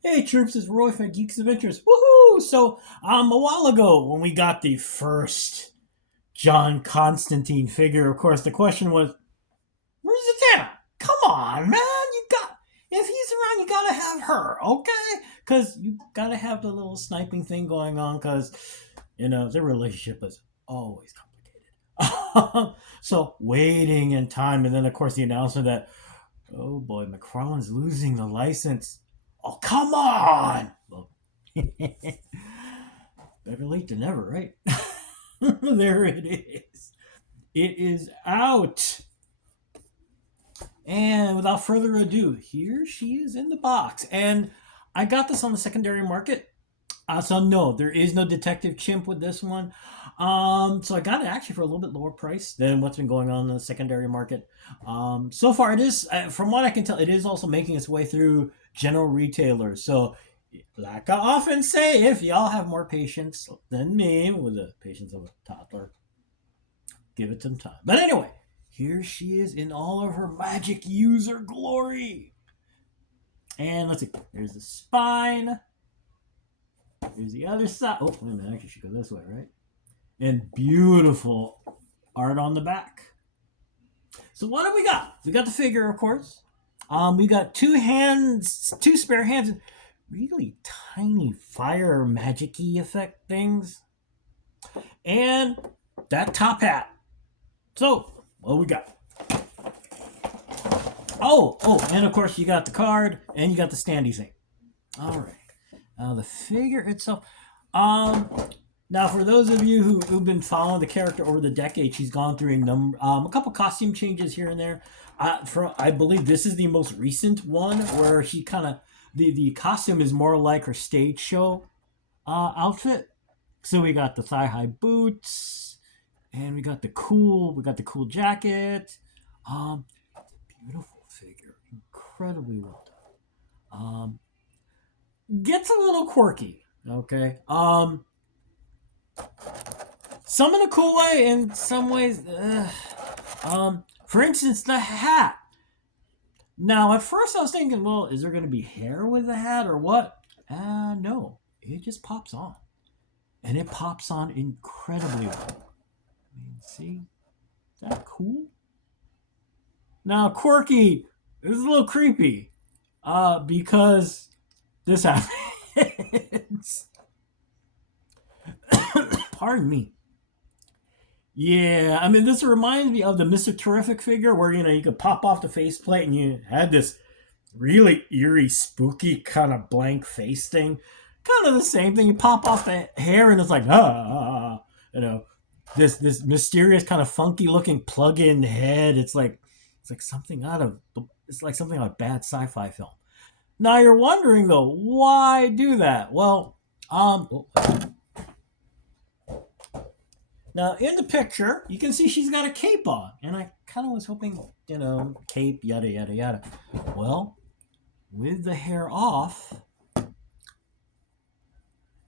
Hey troops, it's Roy from Geeks Adventures. Woohoo! So, a while ago when we got the first John Constantine figure, of course, the question was, "Where's Zatanna? Come on, man! If he's around, you gotta have her, okay? Because you gotta have the little sniping thing going on. Because their relationship is always complicated. So waiting in time, and then of course the announcement that, oh boy, McFarlane's losing the license. Oh, come on! Well, better late than never, right? There it is. It is out. And without further ado, here she is in the box. And I got this on the secondary market. So no, there is no Detective Chimp with this one. So I got it actually for a little bit lower price than what's been going on in the secondary market. So far, it is, from what I can tell, it is also making its way through general retailers. So, like I often say, if y'all have more patience than me with the patience of a toddler, give it some time. But anyway, here she is in all of her magic user glory. And let's see, there's the spine. Here's the other side. Oh, wait a minute. Actually, should go this way, right? And beautiful art on the back. So what do we got? We got the figure, of course. We got two hands, two spare hands, really tiny fire magic-y effect things, and that top hat. So what we got? Oh, and of course you got the card and you got the standy thing. All right. The figure itself. Now, for those of you who've been following the character over the decades, she's gone through a couple costume changes here and there. I believe this is the most recent one where she kind of the costume is more like her stage show outfit. So we got the thigh high boots, and we got the cool jacket. Beautiful figure, incredibly well done. Gets a little quirky, okay. Some in a cool way, in some ways. For instance, the hat. Now, at first, I was thinking, well, is there going to be hair with the hat or what? No, it just pops on, and it pops on incredibly well. I mean, see, is that cool? Now, quirky is a little creepy, because this happens. Pardon me. Yeah, I mean, this reminds me of the Mr. Terrific figure where, you could pop off the faceplate and you had this really eerie, spooky kind of blank face thing. Kind of the same thing. You pop off the hair and it's like, you know, this mysterious kind of funky looking plug-in head. It's like something out of a bad sci-fi film. Now you're wondering though, why do that? Well, now, in the picture, you can see she's got a cape on, and I kind of was hoping, cape, yada, yada, yada. Well, with the hair off,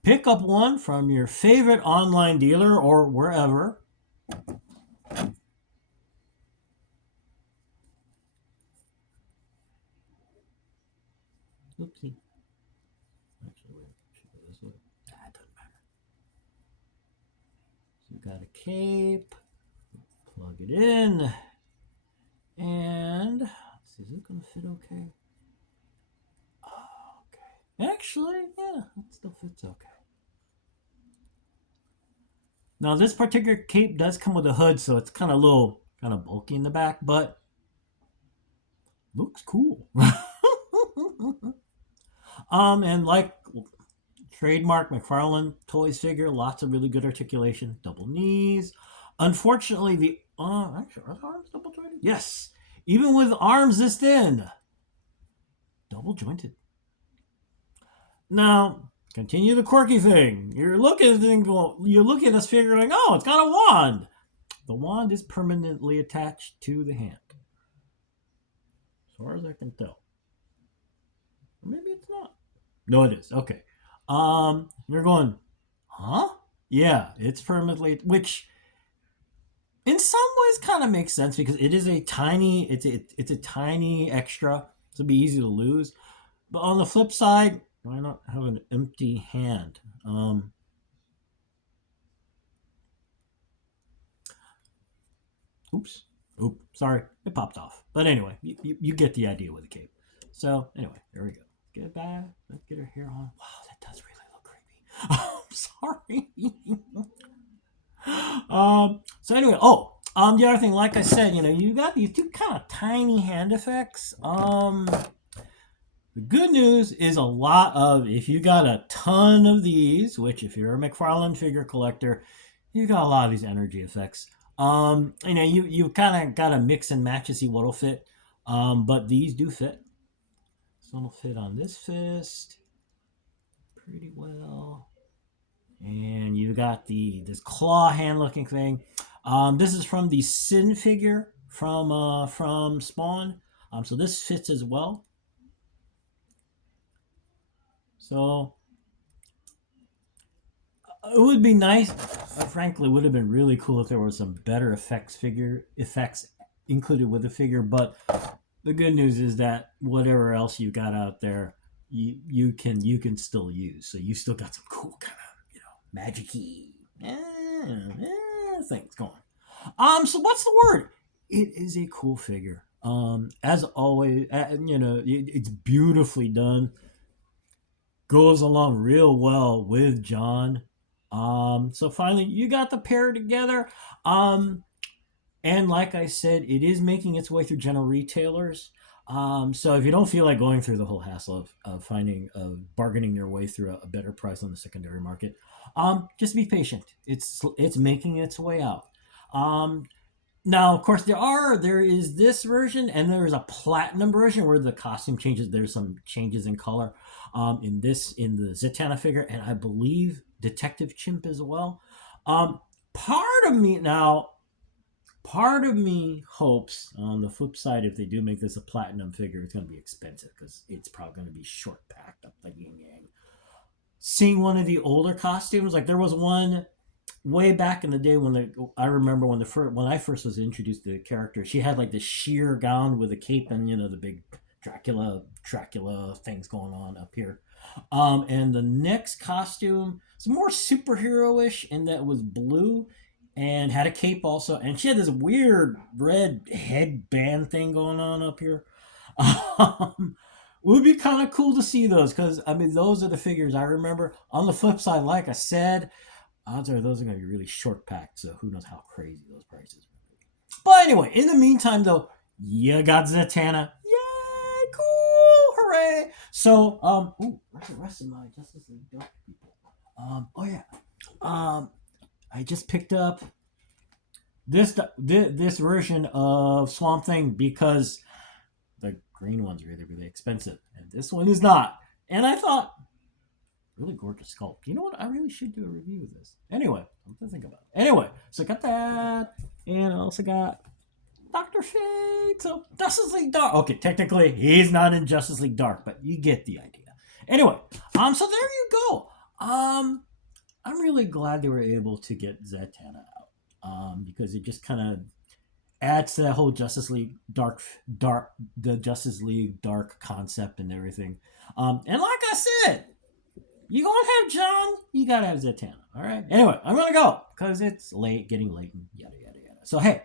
pick up one from your favorite online dealer or wherever. Oopsie. Actually, wait, should go this way. It doesn't matter. So you got a cape, plug it in, and let's see, is it going to fit okay? Oh, okay. Actually, yeah, it still fits okay. Now, this particular cape does come with a hood, so it's kind of bulky in the back, but looks cool. And like trademark McFarlane Toys figure, lots of really good articulation, double knees. Unfortunately, the actually, are the arms double jointed? Yes, even with arms this thin, double jointed. Now, continue the quirky thing. You're looking at this figure like, oh, it's got a wand. The wand is permanently attached to the hand, as far as I can tell. Or maybe it's not. No, it is. Okay. You're going, huh? Yeah, it's permanently, which in some ways kind of makes sense because it is it's a tiny extra, so it'd be easy to lose. But on the flip side, Why not have an empty hand? Oops. Oop. Sorry. It popped off. But anyway, you get the idea with the cape. So, anyway, there we go. Get it back. Let's get her hair on. Wow, that does really look creepy. I'm sorry. So anyway, the other thing, like I said, you got these two kind of tiny hand effects. The good news is a lot of, if you got a ton of these, which if you're a McFarlane figure collector, you got a lot of these energy effects. You kind of got to mix and match to see what'll fit. But these do fit. This one will fit on this fist pretty well. And you got this claw hand looking thing. This is from the Sin figure from Spawn. So this fits as well. So it would be nice. Frankly, it would have been really cool if there was some better effects included with the figure. But the good news is that whatever else you got out there, you can still use. So you still got some cool kind of magic-y things going. So what's the word? It is a cool figure. As always, it's beautifully done. Goes along real well with John. So finally, you got the pair together. And like I said, it is making its way through general retailers. So if you don't feel like going through the whole hassle of bargaining your way through a better price on the secondary market, just be patient. It's making its way out. Now, of course, there is this version, and there is a platinum version where the costume changes. There's some changes in color. In the Zatanna figure, and I believe Detective Chimp as well. Part of me hopes on the flip side, if they do make this a platinum figure, it's going to be expensive because it's probably going to be short packed up like yin yang. Seeing one of the older costumes, like there was one way back in the day I remember when I first was introduced to the character, she had like this sheer gown with a cape and the big Dracula things going on up here. And the next costume is more superhero-ish in that it was blue and had a cape also, and she had this weird red headband thing going on up here. It would be kind of cool to see those because those are the figures I remember. On the flip side, like I said, odds are those are going to be really short packed, so who knows how crazy those prices will be. But anyway, in the meantime, though, you got Zatanna. Yay! Cool! Hooray! So, where's the rest of my Justice League Dark people? Oh yeah. I just picked up this version of Swamp Thing because the green one's really, really expensive, and this one is not. And I thought, really gorgeous sculpt. You know what? I really should do a review of this. Anyway, something to think about. Anyway, so I got that, and I also got Dr. Fate. So Justice League Dark. Okay, technically he's not in Justice League Dark, but you get the idea. Anyway, so there you go. I'm really glad they were able to get Zatanna out. Because it just kind of adds to that whole Justice League the Justice League Dark concept and everything. And like I said, you gonna have John, you gotta have Zatanna. All right. Anyway, I'm gonna go because it's getting late, and yada yada yada. So hey,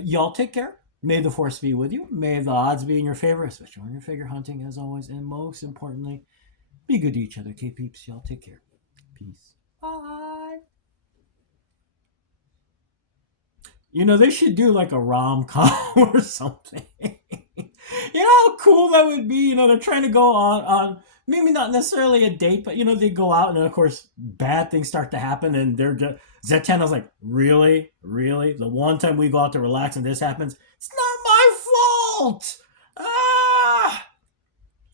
y'all take care. May the force be with you. May the odds be in your favor, especially when you're figure hunting, as always. And most importantly, be good to each other, K-peeps. Y'all take care. Peace. Bye. They should do like a rom-com or something. How cool that would be. They're trying to go on maybe not necessarily a date, but they go out and of course bad things start to happen, and they're just Zatanna's like, really, the one time we go out to relax and this happens, it's not my fault.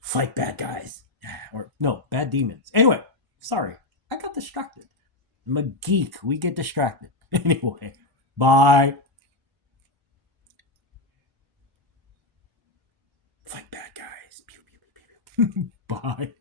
Fight bad guys, or no, bad demons. Anyway, sorry, I got distracted. I'm a geek. We get distracted. Anyway, bye. Fight bad guys. Pew, pew, pew, pew. Bye.